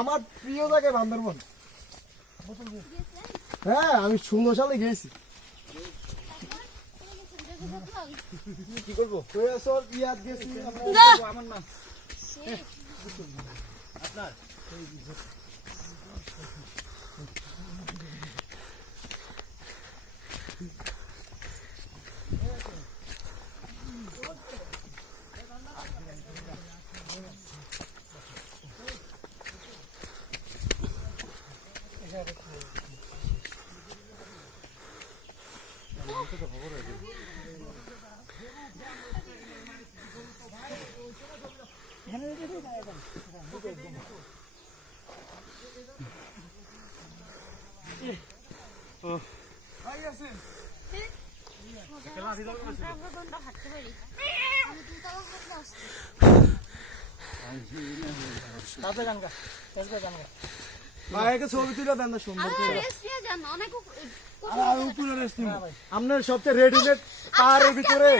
আমার প্রিয় জায়গায় বান্দরবন। হ্যাঁ আমি 16 সালে গেছি। কি করবো ইয়াদ গেছি আমার না আপনার ছবি তুলে দেন না সুন্দর আপনার সবচেয়ে রেডিমেড পাহাড়ের ভিতরে